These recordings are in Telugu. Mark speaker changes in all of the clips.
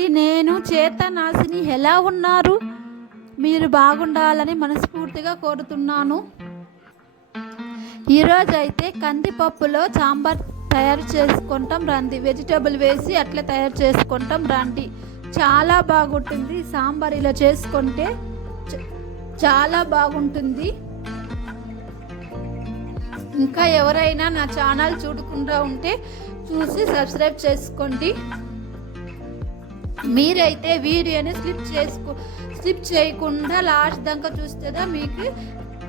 Speaker 1: అండి నేను చేతనాశిని ఎలా ఉన్నారు? మీరు బాగుండాలని మనస్ఫూర్తిగా కోరుతున్నాను. ఈరోజు అయితే కందిపప్పులో సాంబార్ తయారు చేసుకుంటాం రండి. వెజిటేబుల్ వేసి అట్లా తయారు చేసుకుంటాం రండి. చాలా బాగుంటుంది సాంబార్ ఇలా చేసుకుంటే. చాలా బాగుంటుంది. ఇంకా ఎవరైనా నా ఛానల్ చూడకుండా ఉంటే చూసి సబ్స్క్రైబ్ చేసుకోండి. మీరైతే వీడియోని స్లిప్ చేసుకో స్లిప్ చేయకుండా లాస్ట్ దాకా చూస్తేదా మీకు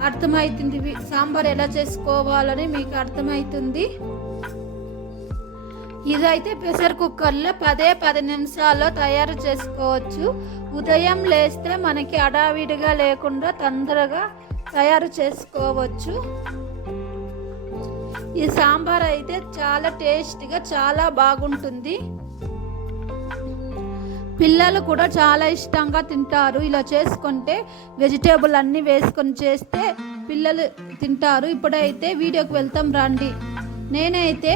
Speaker 1: అర్థమవుతుంది సాంబార్ ఎలా చేసుకోవాలని మీకు అర్థమవుతుంది ఇదైతే ప్రెషర్ కుక్కర్లో పదే పది నిమిషాల్లో తయారు చేసుకోవచ్చు. ఉదయం లేస్తే మనకి అడావిడిగా లేకుండా తొందరగా తయారు చేసుకోవచ్చు. ఈ సాంబార్ అయితే చాలా టేస్టీగా చాలా బాగుంటుంది. పిల్లలు కూడా చాలా ఇష్టంగా తింటారు. ఇలా చేసుకుంటే వెజిటేబుల్ అన్నీ వేసుకొని చేస్తే పిల్లలు తింటారు. ఇప్పుడైతే వీడియోకి వెళ్తాం రండి. నేనైతే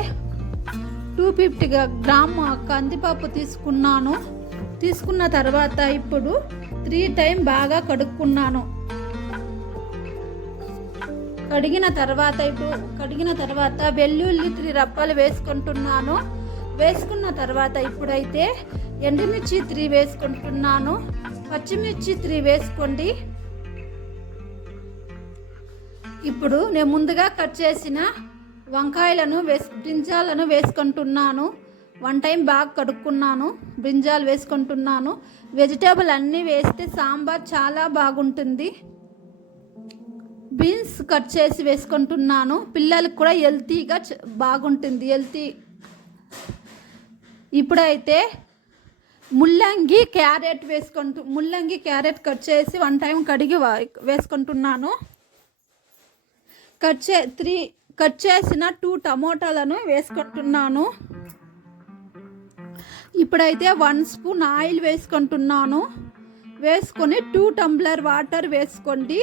Speaker 1: టూ ఫిఫ్టీ గ్రామ్ కందిపప్పు తీసుకున్నాను. తీసుకున్న తర్వాత ఇప్పుడు త్రీ టైం బాగా కడుక్కున్నాను. కడిగిన తర్వాత ఇప్పుడు కడిగిన తర్వాత వెల్లుల్లి త్రీ రప్పాలు వేసుకుంటున్నాను. వేసుకున్న తర్వాత ఇప్పుడైతే ఎండుమిర్చి త్రీ వేసుకుంటున్నాను పచ్చిమిర్చి త్రీ వేసుకోండి. ఇప్పుడు నేను ముందుగా కట్ చేసిన వంకాయలను వేస్ బ్రింజాలను వేసుకుంటున్నాను. వన్ టైం బాగా కడుక్కున్నాను బ్రింజాలు వేసుకుంటున్నాను. వెజిటేబుల్ అన్నీ వేస్తే సాంబార్ చాలా బాగుంటుంది. బీన్స్ కట్ చేసి వేసుకుంటున్నాను. పిల్లలకు కూడా హెల్తీగా బాగుంటుంది హెల్తీ. ఇప్పుడైతే ముల్లంగి క్యారెట్ వేసుకుంటూ ముల్లంగి క్యారెట్ కట్ చేసి వన్ టైం కడిగి వేసుకుంటున్నాను. కట్ చే త్రీ కట్ చేసిన టూ టమోటాలను వేసుకుంటున్నాను. ఇప్పుడైతే వన్ స్పూన్ ఆయిల్ వేసుకుంటున్నాను. వేసుకొని టూ టంబ్లర్ వాటర్ వేసుకోండి.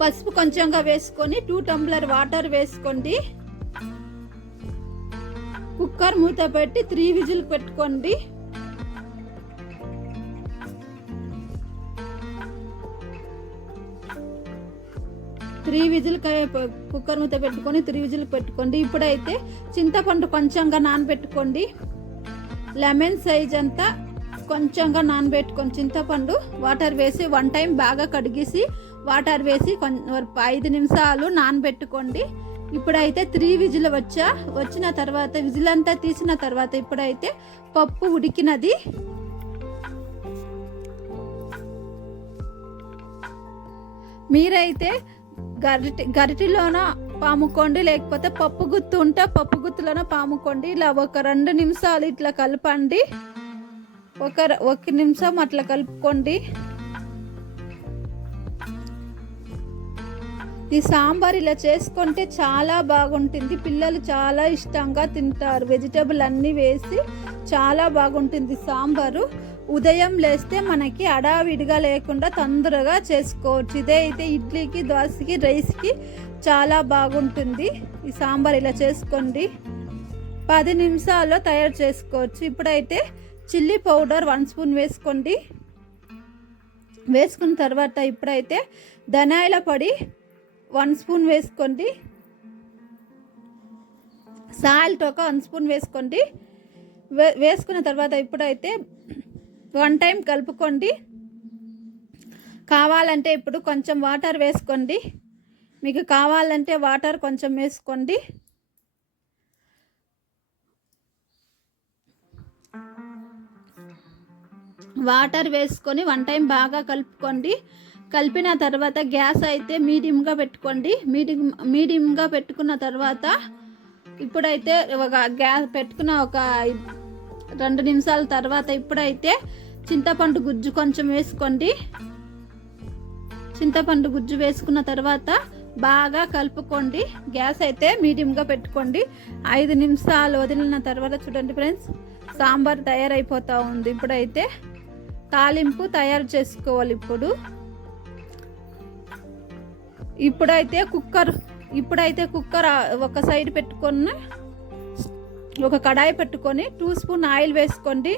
Speaker 1: పసుపు కొంచెంగా వేసుకొని టూ టంబ్లర్ వాటర్ వేసుకోండి. కుక్కర్ మూత పెట్టి త్రీ విజిల్ పెట్టుకోండి. త్రీ విజిల్ కుక్కర్ మూత పెట్టుకొని త్రీ విజిల్ పెట్టుకోండి. ఇప్పుడైతే చింతపండు కొంచెంగా నానబెట్టుకోండి. లెమన్ సైజ్ అంతా కొంచెంగా నానబెట్టుకొని చింతపండు వాటర్ వేసి వన్ టైం బాగా కడిగేసి వాటర్ వేసి కొం- ఐదు నిమిషాలు నానబెట్టుకోండి. ఇప్పుడైతే త్రీ విజిల్ వచ్చా వచ్చిన తర్వాత విజిల్ అంతా తీసిన తర్వాత ఇప్పుడైతే పప్పు ఉడికినది. మీరైతే గరిటి గరిటిలోన పాముకోండి లేకపోతే పప్పు గుత్తు ఉంటే పప్పు గుత్తులోన పాముకోండి. ఇలా ఒక రెండు నిమిషాలు ఇట్లా కలపండి. ఒక ఒక నిమిషం అట్లా కలుపుకోండి. ఈ సాంబార్ ఇలా చేసుకుంటే చాలా బాగుంటుంది. పిల్లలు చాలా ఇష్టంగా తింటారు. వెజిటేబుల్ అన్నీ వేసి చాలా బాగుంటుంది సాంబారు. ఉదయం లేస్తే మనకి అడావిడిగా లేకుండా తొందరగా చేసుకోవచ్చు. ఇదే అయితే ఇడ్లీకి దోశకి రైస్కి చాలా బాగుంటుంది. ఈ సాంబార్ ఇలా చేసుకోండి. పది నిమిషాల్లో తయారు చేసుకోవచ్చు. ఇప్పుడైతే చిల్లీ పౌడర్ వన్ స్పూన్ వేసుకోండి. వేసుకున్న తర్వాత ఇప్పుడైతే ధనాయిల పొడి వన్ స్పూన్ వేసుకోండి. సాల్ట్ ఒక వన్ స్పూన్ వేసుకోండి. వే వేసుకున్న తర్వాత ఇప్పుడైతే వన్ టైం కలుపుకోండి. కావాలంటే ఇప్పుడు కొంచెం వాటర్ వేసుకోండి. మీకు కావాలంటే వాటర్ కొంచెం వేసుకోండి. వాటర్ వేసుకొని వన్ టైం బాగా కలుపుకోండి. కలిపిన తర్వాత గ్యాస్ అయితే మీడియంగా పెట్టుకోండి. మీడియం మీడియంగా పెట్టుకున్న తర్వాత ఇప్పుడైతే ఒక గ్యాస్ పెట్టుకున్న ఒక రెండు నిమిషాల తర్వాత ఇప్పుడైతే చింతపండు గుజ్జు కొంచెం వేసుకోండి. చింతపండు గుజ్జు వేసుకున్న తర్వాత బాగా కలుపుకోండి. గ్యాస్ అయితే మీడియంగా పెట్టుకోండి. ఐదు నిమిషాలు వదిలిన తర్వాత చూడండి ఫ్రెండ్స్ సాంబార్ తయారైపోతూ ఉంది. ఇప్పుడైతే తాలింపు తయారు చేసుకోవాలి ఇప్పుడు. ఇప్పుడైతే కుక్కర్ ఇప్పుడైతే కుక్కర్ ఒక సైడ్ పెట్టుకొని ఒక కడాయి పెట్టుకొని టూ స్పూన్ ఆయిల్ వేసుకోండి.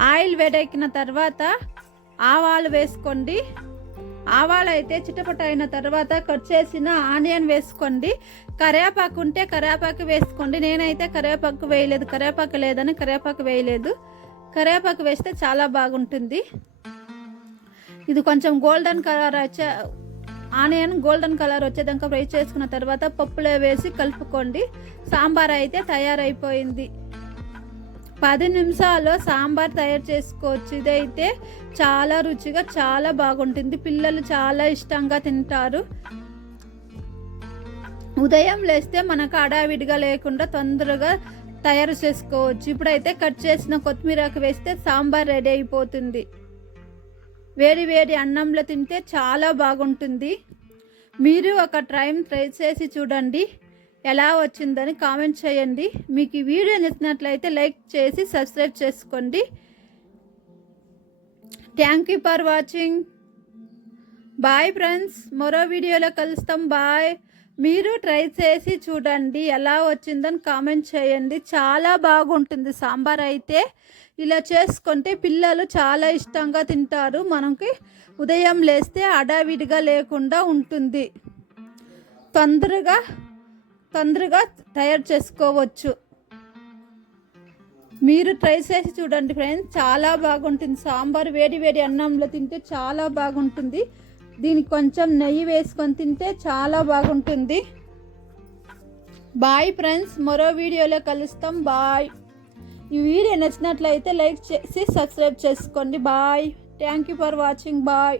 Speaker 1: ఆయిల్ వేడెక్కిన తర్వాత ఆవాలు వేసుకోండి. ఆవాలు అయితే చిటపట అయిన తర్వాత కట్ చేసిన ఆనియన్ వేసుకోండి. కరివేపాకు ఉంటే కరివేపాకు వేసుకోండి. నేనైతే కరివేపాకు వేయలేదు. కరివేపాకు లేదని కరివేపాకు వేయలేదు. కరివేపాకు వేస్తే చాలా బాగుంటుంది. ఇది కొంచెం గోల్డెన్ కలర్ వచ్చే ఆనియన్ గోల్డెన్ కలర్ వచ్చేదాకా ఫ్రై చేసుకున్న తర్వాత పప్పులో వేసి కలుపుకోండి. సాంబార్ అయితే తయారైపోయింది. పది నిమిషాల్లో సాంబార్ తయారు చేసుకోవచ్చు. ఇదైతే చాలా రుచిగా చాలా బాగుంటుంది. పిల్లలు చాలా ఇష్టంగా తింటారు. ఉదయం లేస్తే మనకు అడావిడిగా లేకుండా తొందరగా తయారు చేసుకోవచ్చు. ఇప్పుడైతే కట్ చేసిన కొత్తిమీరకు వేస్తే సాంబార్ రెడీ అయిపోతుంది. వేడి వేడి అన్నంలో తింటే చాలా బాగుంటుంది. మీరు ఒక టైం ట్రై చేసి చూడండి. ఎలా వచ్చిందని కామెంట్ చేయండి. మీకు ఈ వీడియో నచ్చినట్లయితే లైక్ చేసి సబ్స్క్రైబ్ చేసుకోండి. Thank you for watching bye friends మరో వీడియోలో కలుస్తాం. బాయ్ మీరు ట్రై చేసి చూడండి ఎలా వచ్చిందని కామెంట్ చేయండి. చాలా బాగుంటుంది సాంబార్ అయితే. ఇలా చేసుకుంటే పిల్లలు చాలా ఇష్టంగా తింటారు. మనకి ఉదయం లేస్తే అడావిడిగా లేకుండా ఉంటుంది. తొందరగా తొందరగా తయారు చేసుకోవచ్చు. మీరు ట్రై చేసి చూడండి ఫ్రెండ్స్. చాలా బాగుంటుంది సాంబార్. వేడి వేడి అన్నంలో తింటే చాలా బాగుంటుంది. దీనికి కొంచెం నెయ్యి వేసుకొని తింటే చాలా బాగుంటుంది. బాయ్ ఫ్రెండ్స్ మరో వీడియోలో కలుస్తాం. బాయ్. ఈ వీడియో నచ్చినట్లయితే లైక్ చేసి సబ్స్క్రైబ్ చేసుకోండి. Bye. Thank you for watching. Bye.